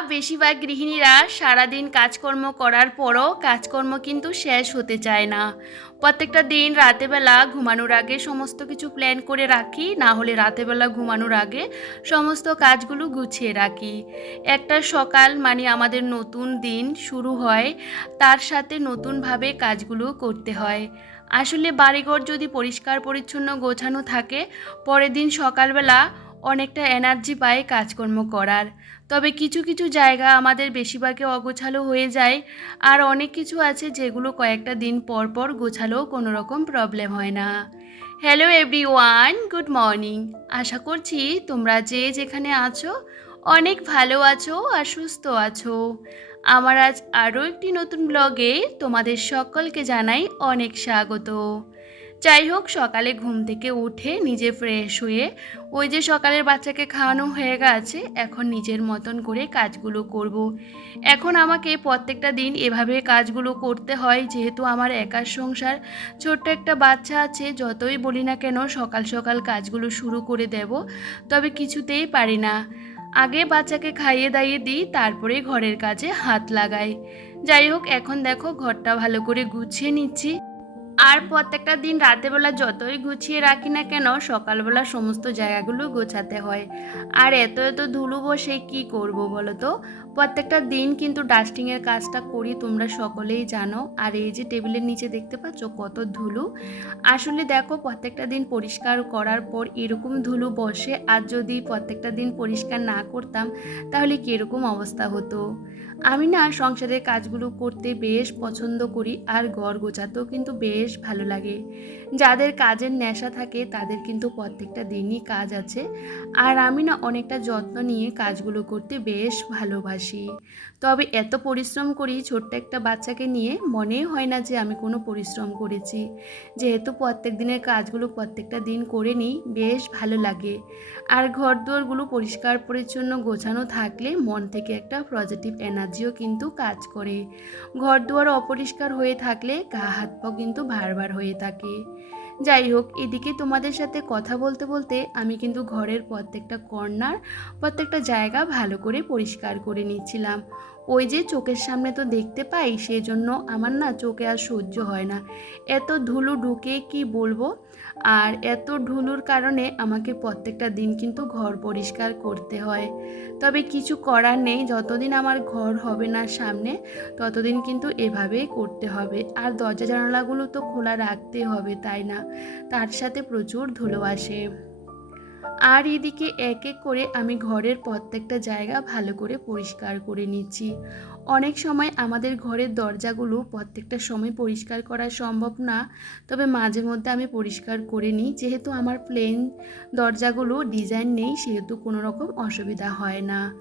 বেশিরভাগ গৃহিণীরা সারাদিন কাজকর্ম করার পরও কাজকর্ম কিন্তু শেষ হতে চায় না। প্রত্যেকটা দিন রাতেবেলা ঘুমানোর আগে সমস্ত কিছু প্ল্যান করে রাখি, না হলে রাতেবেলা ঘুমানোর আগে সমস্ত কাজগুলো গুছিয়ে রাখি। একটা সকাল মানে আমাদের নতুন দিন শুরু হয়, তার সাথে নতুনভাবে কাজগুলো করতে হয়। আসলে বাড়িঘর যদি পরিষ্কার পরিচ্ছন্ন গোছানো থাকে, পরের দিন সকালবেলা অনেকটা এনার্জি পায় কাজকর্ম করার। তবে কিছু কিছু জায়গা আমাদের বেশিরভাগে অগোছালো হয়ে যায় আর অনেক কিছু আছে যেগুলো কয়েকটা দিন পর পর গোছালেও কোনো রকম প্রবলেম হয় না। Hello everyone good morning আশা করছি তোমরা যে যেখানে আছো অনেক ভালো আছো আর সুস্থ আছো। আমার আজ আরও একটি নতুন ব্লগে তোমাদের সকলকে জানাই অনেক স্বাগত। যাই হোক, সকালে ঘুম থেকে উঠে নিজে ফ্রেশ হয়ে ওই যে সকালের বাচ্চাকে খাওয়ানো হয়ে গেছে, এখন নিজের মতন করে কাজগুলো করব। এখন আমাকে প্রত্যেকটা দিন এভাবে কাজগুলো করতে হয়, যেহেতু আমার একার সংসার, ছোট্ট একটা বাচ্চা আছে, যতই বলি না কেন সকাল সকাল কাজগুলো শুরু করে দেব, তবে কিছুতেই পারি না। আগে বাচ্চাকে খাইয়ে দাইয়ে দিই, তারপরে ঘরের কাজে হাত লাগাই। যাই হোক, এখন দেখো ঘরটা ভালো করে গুছিয়ে নিচ্ছি। আর প্রত্যেকটা দিন রাতেবেলা যতই গুছিয়ে রাখি না কেন, সকালবেলা সমস্ত জায়গাগুলো গোছাতে হয়। আর এত এত ধুলো বসে কি করব বলো তো? প্রত্যেকটা দিন কিন্তু ডাস্টিংয়ের কাজটা করি, তোমরা সকলেই জানো। আর এই যে টেবিলের নিচে দেখতে পাচ্ছ কত ধুলো। আসলে দেখো প্রত্যেকটা দিন পরিষ্কার করার পর এরকম ধুলো বসে, আর যদি প্রত্যেকটা দিন পরিষ্কার না করতাম, তাহলে কীরকম অবস্থা হতো? আমি না সংসারের কাজগুলো করতে বেশ পছন্দ করি, আর ঘর গোছাতেও কিন্তু বেশ ভালো লাগে। যাদের কাজের নেশা থাকে, তাদের কিন্তু প্রত্যেকটা দিনই কাজ আছে। আর আমি না অনেকটা যত্ন নিয়ে কাজগুলো করতে বেশ ভালোবাসি। তবে এত পরিশ্রম করি ছোট্ট একটা বাচ্চাকে নিয়ে মনে হয় না যে আমি কোনো পরিশ্রম করেছি। যেহেতু প্রত্যেক দিনের কাজগুলো প্রত্যেকটা দিন করে নিই, বেশ ভালো লাগে। আর ঘর দুয়ারগুলো পরিষ্কার পরিচ্ছন্ন গোছানো থাকলে মন থেকে একটা পজিটিভ এনার্জিও কিন্তু কাজ করে। ঘর দুয়ার অপরিষ্কার হয়ে থাকলে গা হাত পা কিন্তু ভারবার হয়ে থাকে। যাই হোক, এদিকে তোমাদের সাথে কথা বলতে বলতে আমি কিন্তু ঘরের প্রত্যেকটা কর্নার, প্রত্যেকটা জায়গা ভালো করে পরিষ্কার করে নিচ্ছিলাম। ওই যে চোখের সামনে তো দেখতে পাই, সেজন্য আমার না চোখে আর সহ্য হয় না। এত ধুলো ঢুকে কি বলব? আর এত ধুলোর কারণে আমাকে প্রত্যেকটা দিন কিন্তু ঘর পরিষ্কার করতে হয়। তবে কিছু করার নেই, যতদিন আমার ঘর হবে না সামনে, ততদিন কিন্তু এভাবেই করতে হবে। আর দরজা জানালাগুলো তো খোলা রাখতে হবে, তাই না? তার সাথে প্রচুর ধুলো আসে। আর এদিকে এক এক করে আমি ঘরের প্রত্যেকটা জায়গা ভালো করে পরিষ্কার করে নিচ্ছি। অনেক সময় আমাদের ঘরের দরজাগুলো প্রত্যেকটা সময় পরিষ্কার করা সম্ভব না, তবে মাঝে মধ্যে আমি পরিষ্কার করে নিই। যেহেতু আমার প্লেন দরজাগুলো ডিজাইন নেই, সেহেতু কোনো রকম অসুবিধা হয় না।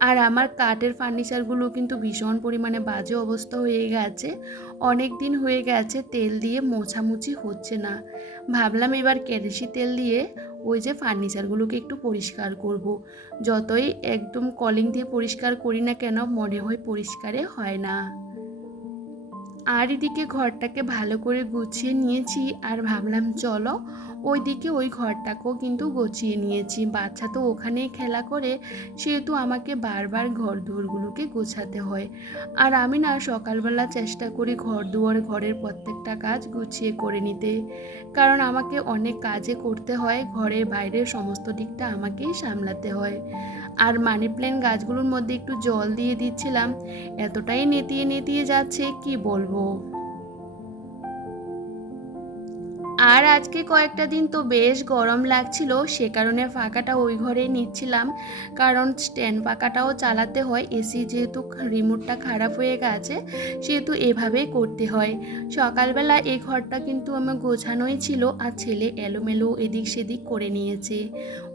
আর আমার কাঠের ফার্নিচারগুলো কিন্তু ভীষণ পরিমাণে বাজে অবস্থা হয়ে গেছে। অনেক দিন হয়ে গেছে, তেল দিয়ে মোছামুছি হচ্ছে না। ভাবলাম এবার কেরোসি তেল দিয়ে ওই যে ফার্নিচারগুলোকে একটু পরিষ্কার করব। যতই একদম কলিং দিয়ে পরিষ্কার করি না কেন, মনে হয় পরিষ্কারে হয় না। আর এদিকে ঘরটাকে ভালো করে গুছিয়ে নিয়েছি আর ভাবলাম চলো ওইদিকে ওই ঘরটাকেও কিন্তু গুছিয়ে নিয়েছি। বাচ্চা তো ওখানেই খেলা করে, সেহেতু আমাকে বারবার ঘর দুয়ারগুলোকে গোছাতে হয়। আর আমি না সকালবেলা চেষ্টা করি ঘর দুয়ার ঘরের প্রত্যেকটা কাজ গুছিয়ে করে নিতে। কারণ আমাকে অনেক কাজে করতে হয়, ঘরের বাইরের সমস্ত দিকটা আমাকেই সামলাতে হয়। আর মানি প্ল্যান্ট গাছগুলোর মধ্যে একটু জল দিয়ে দিচ্ছিলাম। এতটাই নেতিয়ে নেতিয়ে যাচ্ছে, কি বলব? আর আজকে কয়েকটা দিন তো বেশ গরম লাগছিল, সে কারণে ফাঁকাটা ওই ঘরেই নিচ্ছিলাম। কারণ স্ট্যান্ড পাখাটাও চালাতে হয়, এসি যেহেতু রিমোটটা খারাপ হয়ে গেছে, সেহেতু এভাবেই করতে হয়। সকালবেলা এই ঘরটা কিন্তু আমার গোছানোই ছিল, আর ছেলে এলোমেলো এদিক সেদিক করে নিয়েছে।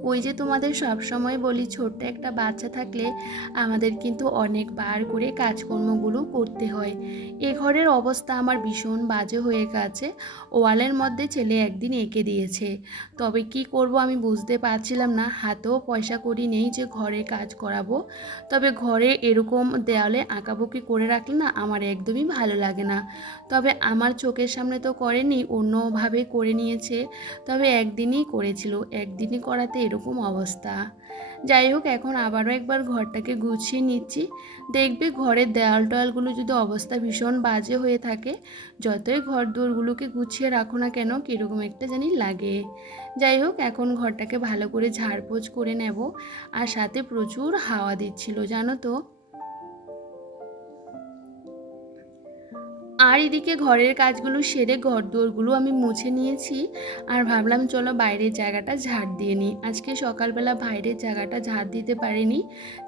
ওই যে তোমাদের সব সময় বলি, ছোট্ট একটা বাচ্চা থাকলে আমাদের কিন্তু অনেকবার করে কাজকর্মগুলো করতে হয়। এ ঘরের অবস্থা আমার ভীষণ বাজে হয়ে গেছে। ওয়ালের মধ্যে ছেলে একদিন এঁকে দিয়েছে। তবে কি করব আমি বুঝতে পারছিলাম না, হাতেও পয়সা করি নেই যে ঘরে কাজ করাবো। তবে ঘরে এরকম দেওয়ালে আঁকাবুকি করে রাখলে না আমার একদমই ভালো লাগে না। তবে আমার চোখের সামনে তো করেনি, অন্যভাবে করে নিয়েছে। তবে একদিনই করেছিল, একদিনই করাতে এরকম অবস্থা। যাই হোক, এখন আবারও একবার ঘরটাকে গুছিয়ে নিচ্ছি। দেখবে ঘরের দেয়াল টোয়ালগুলো যদি অবস্থা ভীষণ বাজে হয়ে থাকে, যতই ঘর দৌড়গুলোকে গুছিয়ে রাখো না কেন, কীরকম একটা জানি লাগে। যাই হোক, এখন ঘরটাকে ভালো করে ঝাড়পোছ করে নেব। আর সাথে প্রচুর হাওয়া দিচ্ছিল, জানো তো? আর এদিকে ঘরের কাজগুলো সেরে ঘর দোরগুলো আমি মুছে নিয়েছি। আর ভাবলাম চলো বাইরের জায়গাটা ঝাড় দিয়ে নিই। আজকে সকালবেলা বাইরের জায়গাটা ঝাড় দিতে পারিনি।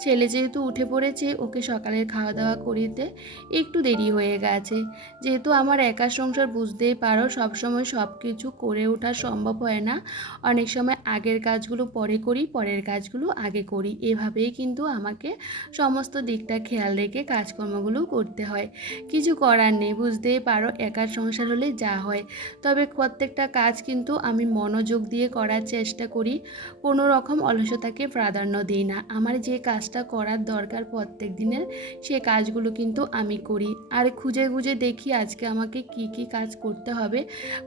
ছেলে যেহেতু উঠে পড়েছে ওকে সকালের খাওয়া দাওয়া করিতে একটু দেরি হয়ে গেছে। যেহেতু আমার একা সংসার বুঝতেই পারো, সবসময় সব কিছু করে ওঠা সম্ভব হয় না। অনেক সময় আগের কাজগুলো পরে করি, পরের কাজগুলো আগে করি। এভাবেই কিন্তু আমাকে সমস্ত দিকটা খেয়াল রেখে কাজকর্মগুলো করতে হয়। কিছু করার নেই বুঝতেই পারো, একার সংসার হলে যা হয়। তবে প্রত্যেকটা কাজ কিন্তু আমি মনোযোগ দিয়ে করার চেষ্টা করি, কোনো রকম অলসতাকে প্রাধান্য দিই না। আমার যে কাজটা করার দরকার প্রত্যেক দিনের, সে কাজগুলো কিন্তু আমি করি। আর খুঁজে খুঁজে দেখি আজকে আমাকে কি কি কাজ করতে হবে,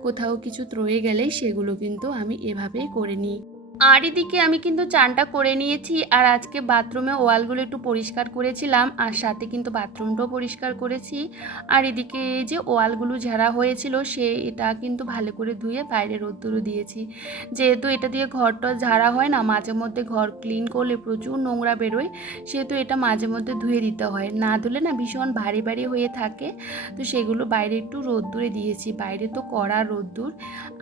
কোথাও কিছু রয়ে গেলেই সেগুলো কিন্তু আমি এভাবেই করে নিই। আর এদিকে আমি কিন্তু চানটা করে নিয়েছি, আর আজকে বাথরুমে ওয়ালগুলো একটু পরিষ্কার করেছিলাম, আর সাথে কিন্তু বাথরুমটাও পরিষ্কার করেছি। আর এদিকে যে ওয়ালগুলো ঝাড়া হয়েছিল, সে এটা কিন্তু ভালো করে ধুয়ে বাইরে রোদ্দুরও দিয়েছি। যেহেতু এটা দিয়ে ঘরটা ঝাড়া হয় না, মাঝে মধ্যে ঘর ক্লিন করলে প্রচুর নোংরা বেরোয়, সেহেতু এটা মাঝে মধ্যে ধুয়ে দিতে হয়। না ধুলে না ভীষণ ভারী ভারী হয়ে থাকে, তো সেগুলো বাইরে একটু রোদ্দুরে দিয়েছি। বাইরে তো কড়া রোদ্দুর,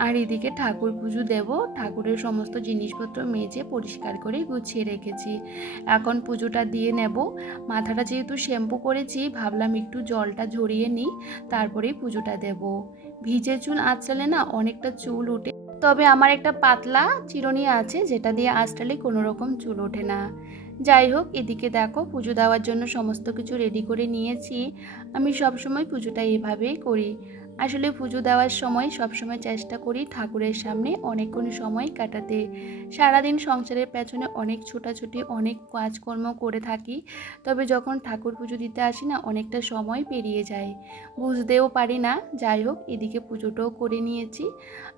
আর এদিকে ঠাকুর পুজো দেবো, ঠাকুরের সমস্ত জিনিসপত্র মেজে পরিষ্কার করে গুছিয়ে রেখেছি। এখন পুজোটা দিয়ে নেব। মাথাটা যেহেতু শ্যাম্পু করেছি, ভাবলাম একটু জলটা ঝরিয়ে নিই তারপরেই পুজোটা দেব। ভিজে চুল আঁচড়ালে না অনেকটা চুল উঠে, তবে আমার একটা পাতলা চিরুনি আছে, যেটা দিয়ে আঁচড়ালে কোনো রকম চুল ওঠে না। যাই হোক, এদিকে দেখো, পুজো দেওয়ার জন্য সমস্ত কিছু রেডি করে নিয়েছি। আমি সবসময় পুজোটা এভাবেই করি। আসলে পুজো দেওয়ার সময় সবসময় চেষ্টা করি ঠাকুরের সামনে অনেকক্ষণ সময় কাটাতে। সারাদিন সংসারের পেছনে অনেক ছোটাছুটি, অনেক কাজকর্ম করে থাকি। তবে যখন ঠাকুর পুজো দিতে আসি না, অনেকটা সময় পেরিয়ে যায়। বুঝতেও পারি না, যাই হোক, এদিকে পুজোটাও করে নিয়েছি।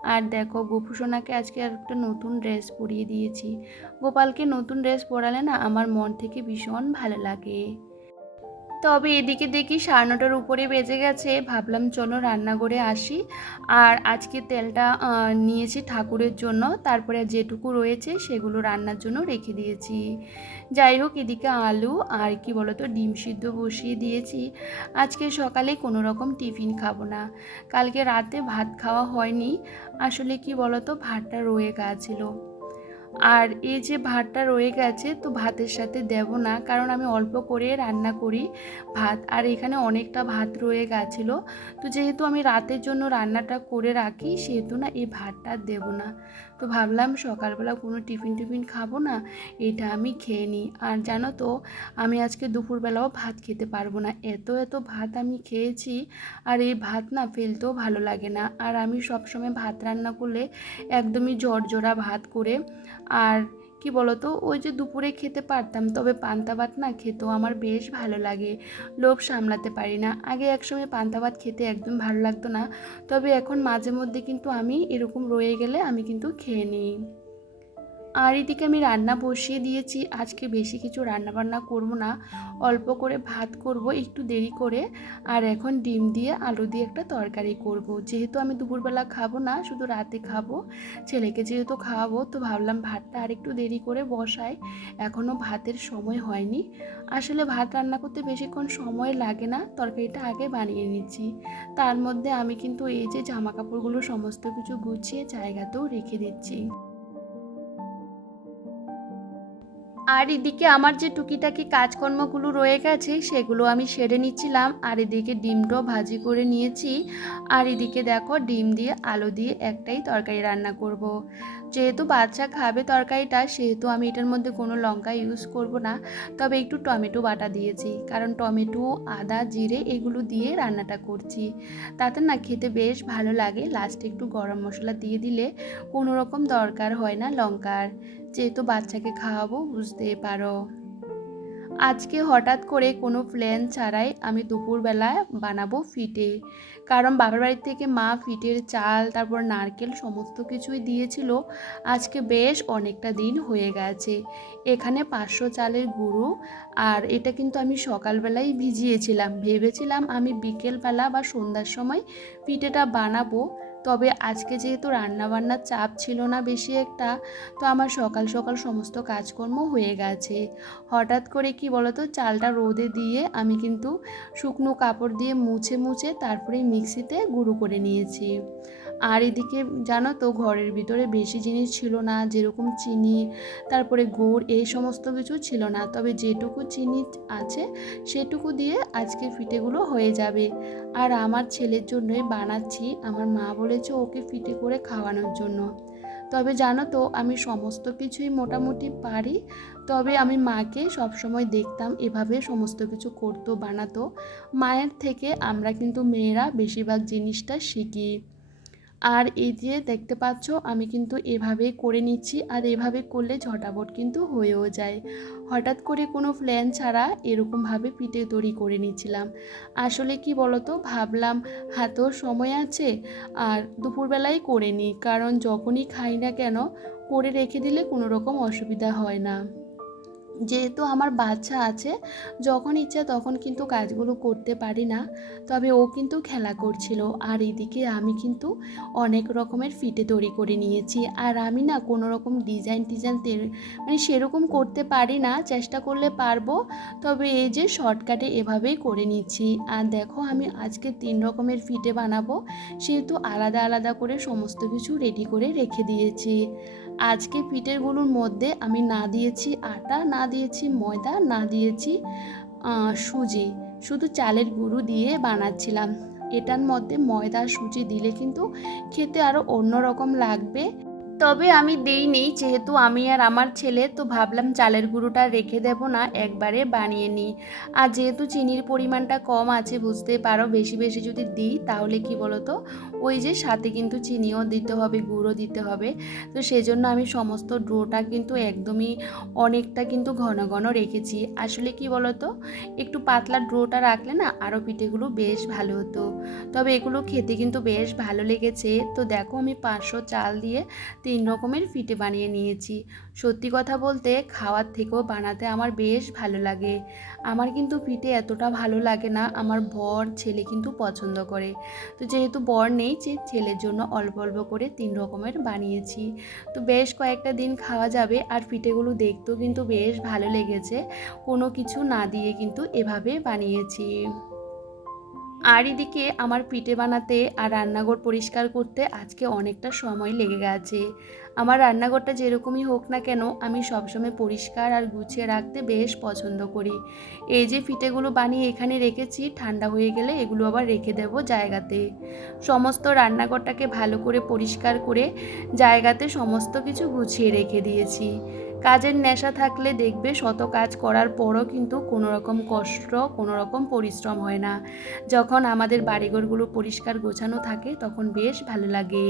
আর দেখো, গোপুসোনাকে আজকে আর একটা নতুন ড্রেস পরিয়ে দিয়েছি। গোপালকে নতুন ড্রেস পরালে না আমার মন থেকে ভীষণ ভালো লাগে। তবে এদিকে দেখি সাড়ে নটার উপরে বেজে গেছে। ভাবলাম চলো রান্না করে আসি। আর আজকে তেলটা নিয়েছি ঠাকুরের জন্য। তারপরে যেটুকু রয়েছে সেগুলো রান্নার জন্য রেখে দিয়েছি। যাই হোক, এদিকে আলু আর কি বলতো, ডিম সিদ্ধ বসিয়ে দিয়েছি। আজকে সকালে কোনো রকম টিফিন খাব না। কালকে রাতে ভাত খাওয়া হয়নি। আসলে কি বলতো, ভাতটা রয়ে গেছিল। আর এই যে ভাতটা রয়ে গেছে, তো ভাতের সাথে দেব না, কারণ আমি অল্প করে রান্না করি ভাত। আর এখানে অনেকটা ভাত রয়ে গেছিল। তো যেহেতু আমি রাতের জন্য রান্নাটা করে রাখি, সেহেতু না এই ভাতটা দেব না। তো ভাবলাম সকালবেলা কোনো টিফিন টিফিন খাব না, এটা আমি খেয়ে নিই। আর জানো তো, আমি আজকে দুপুরবেলাও ভাত খেতে পারব না। এত এত ভাত আমি খেয়েছি, আর এই ভাত না ফেলতেও ভালো লাগে না। আর আমি সবসময় ভাত রান্না করলে একদমই জর্জরা ভাত করে। আর কি বলতো? ওই যে দুপুরে খেতে পারতাম, তবে পান্তা ভাত না খেতেও আমার বেশ ভালো লাগে। লোভ সামলাতে পারি না। আগে একসময় পান্তা ভাত খেতে একদম ভালো লাগতো না। তবে এখন মাঝে মধ্যে কিন্তু আমি এরকম রয়ে গেলে আমি কিন্তু খেয়ে নিই। আর এদিকে আমি রান্না বসিয়ে দিয়েছি। আজকে বেশি কিছু রান্না বান্না করব না। অল্প করে ভাত করব, একটু দেরি করে। আর এখন ডিম দিয়ে আলু দিয়ে একটা তরকারি করব। যেহেতু আমি দুপুরবেলা খাব না, শুধু রাতে খাব। ছেলেকে যেহেতু খাওয়াবো, তো ভাবলাম ভাতটা আর একটু দেরি করে বসাই। এখনও ভাতের সময় হয়নি। আসলে ভাত রান্না করতে বেশিক্ষণ সময় লাগে না। তরকারিটা আগে বানিয়ে নিচ্ছি। তার মধ্যে আমি কিন্তু এই যে জামা কাপড়গুলো সমস্ত কিছু গুছিয়ে জায়গাতেও রেখে দিচ্ছি। আর এদিকে আমার যে টুকিটাকি কাজকর্মগুলো রয়ে গেছে, সেগুলো আমি সেরে নিচ্ছিলাম। আর এদিকে ডিমটাও ভাজি করে নিয়েছি। আর এদিকে দেখো ডিম দিয়ে আলু দিয়ে একটাই তরকারি রান্না করব। যেহেতু বাচ্চা খাবে তরকারিটা, সেহেতু আমি এটার মধ্যে কোনো লঙ্কা ইউজ করব না। তবে একটু টমেটো বাটা দিয়েছি। কারণ টমেটো, আদা, জিরে এগুলো দিয়ে রান্নাটা করছি। তাতে না খেতে বেশ ভালো লাগে। লাস্টে একটু গরম মশলা দিয়ে দিলে কোনো রকম দরকার হয় না লঙ্কার। যেহেতু বাচ্চাকে খাওয়াবো বুঝতে পারো। আজকে হঠাৎ করে কোনো প্ল্যান ছাড়াই আমি দুপুরবেলায় বানাবো ফিটে। কারণ বাবার বাড়ি থেকে মা ফিটের চাল, তারপর নারকেল সমস্ত কিছুই দিয়েছিল। আজকে বেশ অনেকটা দিন হয়ে গেছে। এখানে পাঁচশো চালের গুঁড়ো আর এটা কিন্তু আমি সকালবেলাই ভিজিয়েছিলাম। ভেবেছিলাম আমি বিকেলবেলা বা সন্ধ্যার সময় পিঠেটা বানাবো। তবে আজকে যেহেতু রান্নাবান্নার চাপ ছিল না বেশি একটা, তো আমার সকাল সকাল সমস্ত কাজকর্ম হয়ে গেছে। হঠাৎ করে কি বলতো, চালটা রোদে দিয়ে আমি কিন্তু শুকনো কাপড় দিয়ে মুছে মুছে তারপরে মিক্সিতে গুঁড়ো করে নিয়েছি। আর এদিকে জানো তো ঘরের ভিতরে বেশি জিনিস ছিল না, যেরকম চিনি, তারপরে গুড়, এই সমস্ত কিছু ছিল না। তবে যেটুকু চিনি আছে, সেটুকু দিয়ে আজকে ফিটেগুলো হয়ে যাবে। আর আমার ছেলের জন্যই বানাচ্ছি। আমার মা বলেছে ওকে ফিটে করে খাওয়ানোর জন্য। তবে জানো তো, আমি সমস্ত কিছুই মোটামুটি পারি। তবে আমি মাকে সবসময় দেখতাম, এভাবে সমস্ত কিছু করতো, বানাতো। মায়ের থেকে আমরা কিন্তু মেয়েরা বেশিরভাগ জিনিসটা শিখি। আর এই যে দেখতে পাচ্ছ, আমি কিন্তু এভাবেই করে নিচ্ছি আর এভাবে করলে ঝটাপট কিন্তু হয়েও যায়। হঠাৎ করে কোনো প্ল্যান ছাড়া এরকমভাবে পিঠে তৈরি করে নিচ্ছিলাম। আসলে কি বলতো, ভাবলাম হাতেও সময় আছে আর দুপুরবেলায় করে নিই, কারণ যখনই খাই না কেন, করে রেখে দিলে কোনো রকম অসুবিধা হয় না। যেহেতু আমার বাচ্চা আছে, যখন ইচ্ছা তখন কিন্তু কাজগুলো করতে পারি না। তবে ও কিন্তু খেলা করছিল। আর এদিকে আমি কিন্তু অনেক রকমের ফিটে তৈরি করে নিয়েছি। আর আমি না কোনো রকম ডিজাইন টিজাইন মানে সেরকম করতে পারি না, চেষ্টা করলে পারব। তবে এই যে শর্টকাটে এভাবেই করে নিচ্ছি। আর দেখো আমি আজকে তিন রকমের ফিটে বানাবো। সেহেতু আলাদা আলাদা করে সমস্ত কিছু রেডি করে রেখে দিয়েছি। আজকে পিঠেরগুলোর মধ্যে আমি না দিয়েছি আটা, না দিয়েছি ময়দা, না দিয়েছি সুজি। শুধু চালের গুঁড়ো দিয়ে বানাচ্ছিলাম। এটার মধ্যে ময়দা সুজি দিলে কিন্তু খেতে আরও অন্যরকম লাগবে। তবে আমি দিইনি, যেহেতু আমি আর আমার ছেলে, তো ভাবলাম চালের গুঁড়োটা রেখে দেব না, একবারে বানিয়ে নিই। আর যেহেতু চিনির পরিমাণটা কম আছে, বুঝতে পারো, বেশি বেশি যদি দিই, তাহলে কি বলতো? ওই যে সাথে কিন্তু চিনিও দিতে হবে, গুঁড়ো দিতে হবে। তো সেজন্য আমি সমস্ত ডোটা কিন্তু একদমই অনেকটা কিন্তু ঘন ঘন রেখেছি। আসলে কি বলতো? একটু পাতলা ডোটা রাখলে না আরও পিঠেগুলো বেশ ভালো হতো। তবে এগুলো খেতে কিন্তু বেশ ভালো লেগেছে। তো দেখো আমি পাঁচশো চাল দিয়ে তিন রকমের ফিটে বানিয়ে নিয়েছি। সত্যি কথা বলতে খাওয়ার থেকেও বানাতে আমার বেশ ভালো লাগে। আমার কিন্তু পিঠে এতটা ভালো লাগে না, আমার বর ছেলে কিন্তু পছন্দ করে। তো যেহেতু বর নেই যে ছেলের জন্য অল্প অল্প করে তিন রকমের বানিয়েছি। তো বেশ কয়েকটা দিন খাওয়া যাবে আর পিঠেগুলো দেখতেও কিন্তু বেশ ভালো লেগেছে। কোনো কিছু না দিয়ে কিন্তু এভাবে বানিয়েছি। আর এদিকে আমার পিঠে বানাতে আর রান্নাঘর পরিষ্কার করতে আজকে অনেকটা সময় লেগে গেছে। আমার রান্নাঘরটা যেরকমই হোক না কেন, আমি সবসময় পরিষ্কার আর গুছিয়ে রাখতে বেশ পছন্দ করি। এই যে পিঠেগুলো বানিয়ে এখানে রেখেছি, ঠান্ডা হয়ে গেলে এগুলো আবার রেখে দেব জায়গাতে। সমস্ত রান্নাঘরটাকে ভালো করে পরিষ্কার করে জায়গাতে সমস্ত কিছু গুছিয়ে রেখে দিয়েছি। কাজের নেশা থাকলে দেখবে শত কাজ করার পরও কিন্তু কোনো রকম কষ্ট কোনো রকম পরিশ্রম হয় না। যখন আমাদের বাড়িঘরগুলো পরিষ্কার গোছানো থাকে, তখন বেশ ভালো লাগে।